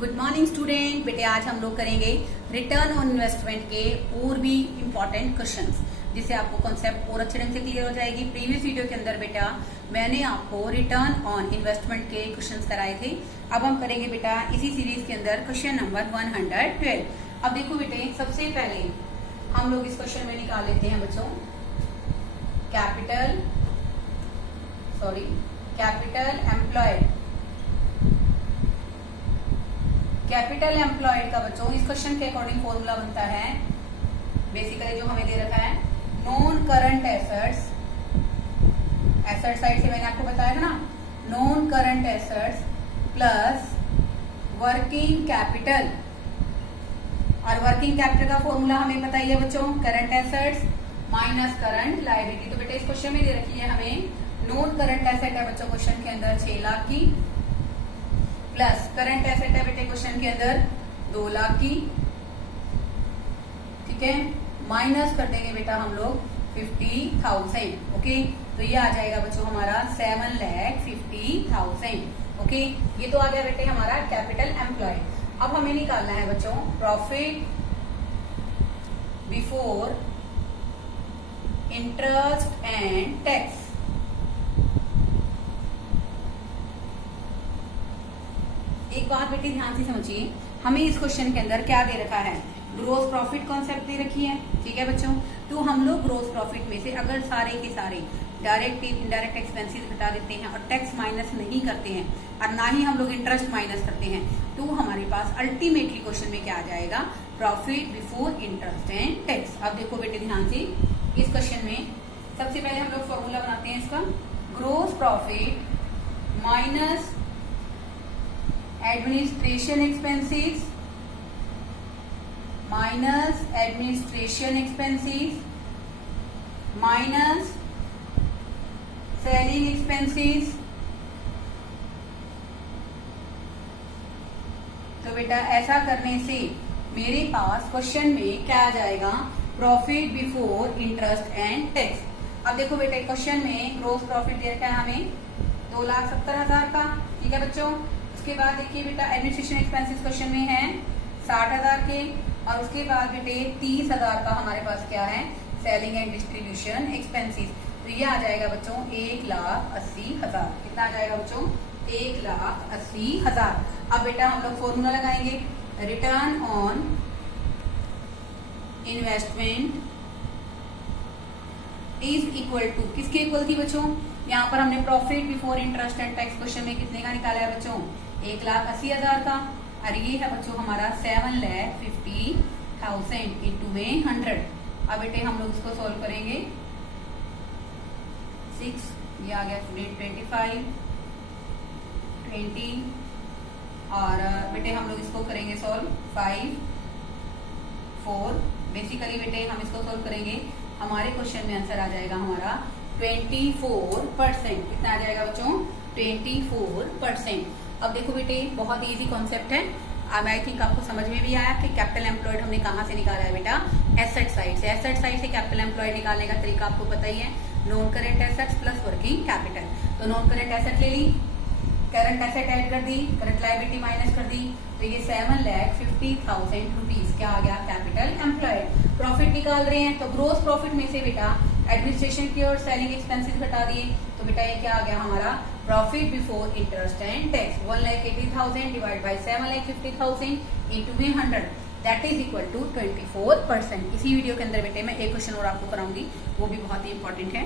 Good morning student. बेटे आज हम लोग करेंगे रिटर्न ऑन इन्वेस्टमेंट के और भी इम्पोर्टेंट क्वेश्चंस, जिससे आपको कॉन्सेप्ट और अच्छे ढंग से क्लियर हो जाएगी। प्रीवियस वीडियो के अंदर बेटा मैंने आपको रिटर्न ऑन इन्वेस्टमेंट के क्वेश्चंस कराए थे। अब हम करेंगे बेटा इसी सीरीज के अंदर क्वेश्चन नंबर 112। अब देखो बेटे, सबसे पहले हम लोग इस क्वेश्चन में निकाल लेते हैं बच्चों कैपिटल एम्प्लॉयड का बच्चों इस क्वेश्चन के अकॉर्डिंग फॉर्मूला बनता है। बेसिकली जो हमें दे रखा है नॉन करंट एसेट्स साइड से मैंने आपको बताया था ना, non current assets plus working capital. और वर्किंग कैपिटल का फॉर्मूला हमें पता ही है बच्चों, current assets minus current liability. तो बेटा इस क्वेश्चन में दे रखी है हमें नॉन करंट एसेट है बच्चों क्वेश्चन के अंदर 6 लाख की, प्लस करंट एसेट है बेटे क्वेश्चन के अंदर 2 लाख की, ठीक है। माइनस कर देंगे बेटा हम लोग 50,000। ओके, तो ये आ जाएगा बच्चों हमारा 7,50,000। ओके, ये तो आ गया बेटे हमारा कैपिटल एम्प्लॉयड। अब हमें निकालना है बच्चों profit before interest and tax. एक बात बेटी ध्यान से समझिए, हमें इस क्वेश्चन के अंदर क्या दे रखा है, ग्रोस प्रॉफिट कॉन्सेप्ट दे रखी है, ठीक है बच्चों। तो हम लोग ग्रोस प्रॉफिट में से अगर सारे के सारे डायरेक्ट इनडायरेक्ट एक्सपेंसेस घटा देते हैं और टैक्स माइनस नहीं करते हैं और ना ही हम लोग इंटरेस्ट माइनस करते हैं, तो हमारे पास अल्टीमेटली क्वेश्चन में क्या आ जाएगा, profit before interest and tax. अब देखो बेटे ध्यान से, इस क्वेश्चन में सबसे पहले हम लोग फॉर्मूला बनाते हैं इसका, gross profit minus administration expenses minus selling expenses. तो बेटा ऐसा करने से मेरे पास क्वेश्चन में क्या आ जाएगा, profit before interest and tax. अब देखो बेटा क्वेश्चन में ग्रोस प्रॉफिट दे रखा है हमें 2,70,000 का, ठीक है बच्चों। उसके बाद देखिए बेटा एडमिनिस्ट्रेशन एक्सपेंसेस क्वेश्चन में है 60,000 के, और उसके बाद बेटे 30,000 का हमारे पास क्या है, सेलिंग एंड डिस्ट्रीब्यूशन एक्सपेंसेस। तो ये आ जाएगा बच्चों 1,80,000। कितना आ जाएगा बच्चों, 1,80,000। अब बेटा हम लोग फॉर्मूला लगाएंगे, return on investment is equal to, किसके इक्वल थी बच्चों, यहाँ पर हमने profit before interest and tax question में कितने का निकाला है बच्चों, 1,80,000 का। और ये है बच्चों हमारा 7,50,000 इंटू में 100। अब बेटे हम लोग इसको सॉल्व करेंगे, 6 ये आ गया स्टूडेंट 25 20, और बेटे हम लोग इसको करेंगे सॉल्व 5 4। बेसिकली बेटे हम इसको सॉल्व करेंगे, हमारे क्वेश्चन में आंसर आ जाएगा हमारा 24%। कितना आ जाएगा बच्चों, 24%। अब देखो बेटे बहुत इजी कॉन्सेप्ट है। अब आई थिंक आपको समझ में भी आया कि कैपिटल एम्प्लॉयड हमने कहाँ से निकाला है बेटा, एसेट साइड से। एसेट साइड से कैपिटल एम्प्लॉयड निकालने का तरीका आपको पता ही है, non current assets plus working capital. तो नॉन करंट एसेट ले ली, करंट एसेट ऐड कर दी, करंट लायबिलिटी माइनस कर दी, तो ये 7,50,000 रुपीज क्या आ गया, कैपिटल एम्प्लॉयड। प्रॉफिट निकाल रहे हैं तो ग्रोस प्रॉफिट में से बेटा एडमिनिस्ट्रेशन की और सेलिंग एक्सपेंसेस घटा दिए, तो बेटा ये क्या आ गया हमारा, profit before interest and tax 1,80,000 divide by 7,50,000 into में 100, दैट इज इक्वल टू 24%। इसी वीडियो के अंदर बेटे मैं एक क्वेश्चन और आपको कराऊंगी, वो भी बहुत ही इंपॉर्टेंट है।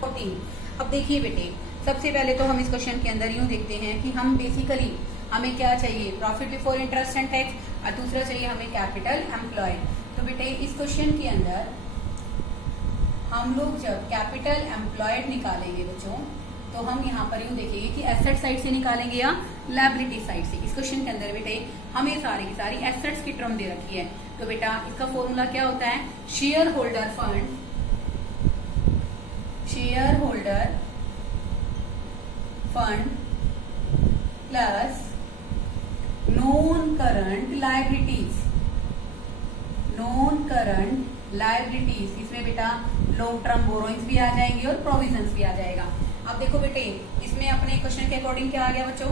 14। अब देखिए बेटे, सबसे पहले तो हम इस क्वेश्चन के अंदर यूं देखते हैं कि हम बेसिकली हमें क्या चाहिए, profit before interest and tax, और दूसरा चाहिए हमें कैपिटल एम्प्लॉयड। तो बेटे इस क्वेश्चन के अंदर हम लोग जब कैपिटल एम्प्लॉयड निकालेंगे बच्चों, तो हम यहाँ पर यूं देखेंगे कि एसेट साइड से निकालेंगे या लायबिलिटी साइड से। इस क्वेश्चन के अंदर बेटे हमें सारी की सारी एसेट्स की टर्म दे रखी है। तो बेटा इसका फॉर्मूला क्या होता है, share holder fund plus non current liabilities. इसमें बेटा लॉन्ग टर्म बोरोइंग्स भी आ जाएंगे और प्रोविजंस भी आ जाएगा। अब देखो बेटे इसमें अपने क्वेश्चन के अकॉर्डिंग क्या आ गया बच्चों,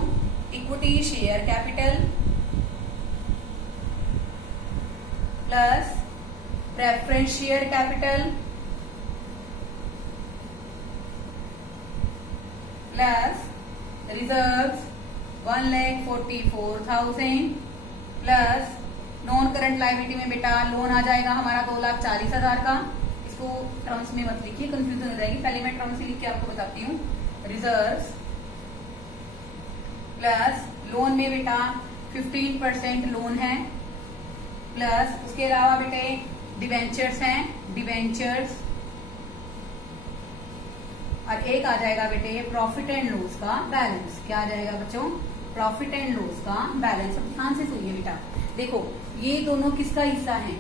equity share capital plus preference share capital plus reserves 1,44,000 plus non current liability में बेटा लोन आ जाएगा हमारा 2,40,000 का। इसको टर्म्स में मत लिखिए, कंफ्यूजन हो जाएगी, पहले मैं टर्म्स लिख के आपको बताती हूँ। रिजर्व्स प्लस लोन में बेटा 15% लोन है, प्लस उसके अलावा बेटे डिवेंचर्स हैं, डिवेंचर्स, और एक आ जाएगा बेटे प्रॉफिट एंड लॉस का बैलेंस। क्या आ जाएगा बच्चों? प्रॉफिट एंड लॉस का बैलेंस। अब ध्यान से सुनिए बेटा, देखो ये दोनों किसका हिस्सा है?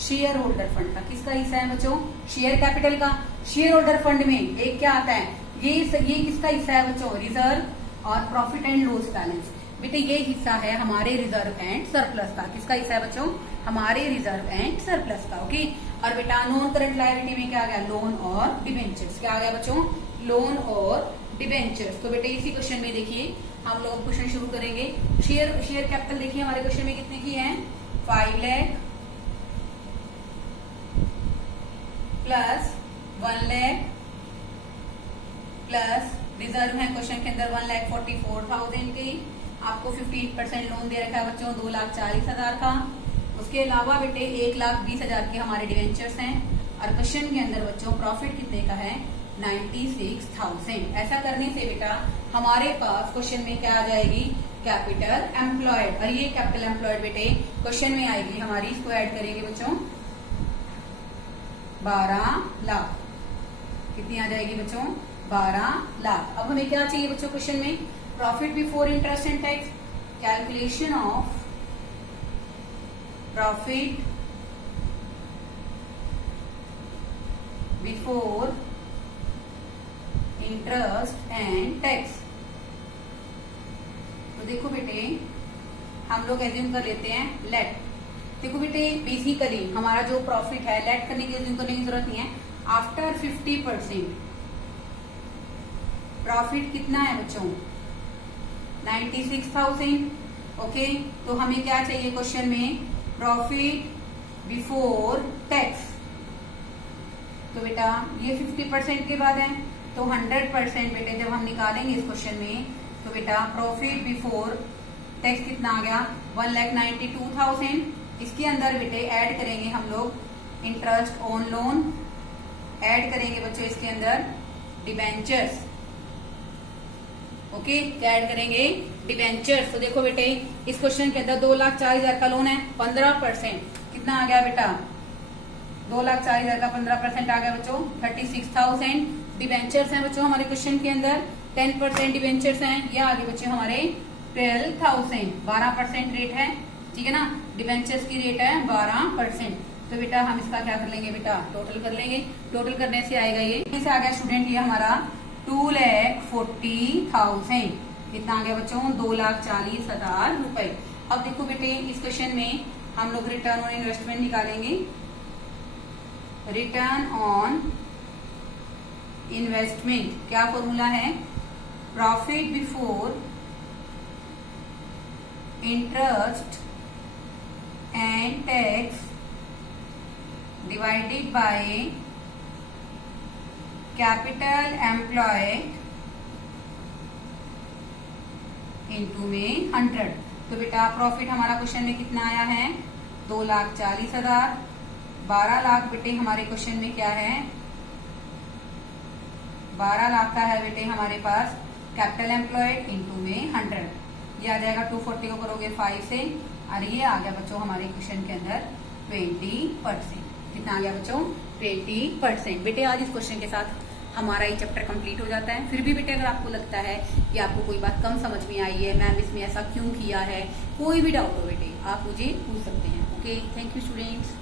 शेयर होल्डर फंड का। किसका हिस्सा है बच्चों? शेयर कैपिटल का। शेयर होल्डर फंड में एक क्या आता है, ये किसका हिस्सा है बच्चों? रिजर्व और प्रॉफिट एंड लॉस बैलेंस। बेटे ये हिस्सा है हमारे रिजर्व एंड सरप्लस का। किसका हिस्सा है बच्चों? हमारे रिजर्व एंड सरप्लस का। ओके। और बेटा नॉन करंट लायबिलिटी में क्या आ गया? लोन और डिबेंचर्स। क्या आ गया बच्चों? लोन और डिबेंचर्स। तो बेटे इसी क्वेश्चन में देखिए हम लोग क्वेश्चन शुरू करेंगे। शेयर कैपिटल देखिए हमारे क्वेश्चन में कितने की है? 5 lakh plus 1 lakh plus reserve है क्वेश्चन के अंदर 1,44,000 की। आपको 15% लोन दे रखा है बच्चों 2,40,000 का। उसके अलावा बेटे 1,20,000 के हमारे डिवेंचर्स हैं। और क्वेश्चन के अंदर बच्चों प्रॉफिट कितने का है? 96,000। ऐसा करने से बेटा हमारे पास क्वेश्चन में क्या आ जाएगी? Capital employed. और ये कैपिटल एम्प्लॉयड बेटे क्वेश्चन में आएगी हमारी, इसको ऐड करेंगे बच्चों 12 लाख। कितनी आ जाएगी बच्चों? 12 लाख। अब हमें क्या चाहिए बच्चों क्वेश्चन में? Profit before interest and tax. Calculation of profit before interest and tax. तो देखो बेटे हम लोग एज्यूम कर लेते हैं लेट। देखो बेटे बेसिकली हमारा जो प्रॉफिट है लेट करने की एज्यूम करने की जरूरत नहीं है। आफ्टर 50% प्रॉफिट कितना है बच्चों? 96,000। ओके। तो हमें क्या चाहिए क्वेश्चन में? Profit before tax. तो बेटा ये 50% के बाद है, तो 100% बेटे जब हम निकालेंगे इस क्वेश्चन में तो बेटा प्रॉफिट बिफोर टैक्स कितना आ गया? 1,92,000। इसके अंदर बेटे ऐड करेंगे हम लोग इंटरेस्ट ऑन लोन, ऐड करेंगे बच्चों इसके अंदर डिबेंचर्स। ओके। क्या ऐड करेंगे? डिबेंचर्स। तो देखो बेटे इस क्वेश्चन के अंदर 2,40,000 का लोन है, 15% कितना आ गया बेटा? 2,40,000 का 15% आ गया बच्चों 36,000। डिबेंचर्स हैं बच्चों हमारे क्वेश्चन के अंदर 10% डिबेंचर्स हैं। ये आगे बच्चे हमारे 12,000। 12% रेट है, ठीक है ना? डिबेंचर्स की रेट है 12%। तो बेटा हम इसका क्या कर लेंगे बेटा? टोटल कर लेंगे। टोटल करने से आएगा ये से आ गया स्टूडेंट ये हमारा 2,40,000। कितना आ गया बच्चों? 2,40,000 रुपए। अब देखो बेटे इस क्वेश्चन में हम लोग रिटर्न ऑन इन्वेस्टमेंट निकालेंगे। रिटर्न ऑन इन्वेस्टमेंट क्या फॉर्मूला है? Profit before interest and tax divided by capital employed into में 100। तो बेटा प्रॉफिट हमारा क्वेश्चन में कितना आया है? 2,40,000। 12 लाख बेटे हमारे क्वेश्चन में क्या है? 12 लाख का है बेटे हमारे पास कैपिटल एम्प्लॉयड इनटू में 100। ये आ जाएगा 240 को करोगे 5 से, और ये आ गया बच्चों हमारे क्वेश्चन के अंदर 20%। कितना आ गया बच्चों? 20%। बेटे आज इस क्वेश्चन के साथ हमारा ये चैप्टर कंप्लीट हो जाता है। फिर भी बेटे अगर आपको लगता है कि आपको कोई बात कम समझ में आई है, मैम इसमें ऐसा क्यों किया है, कोई भी डाउट हो बेटे आप मुझे पूछ सकते हैं। Okay, thank you students.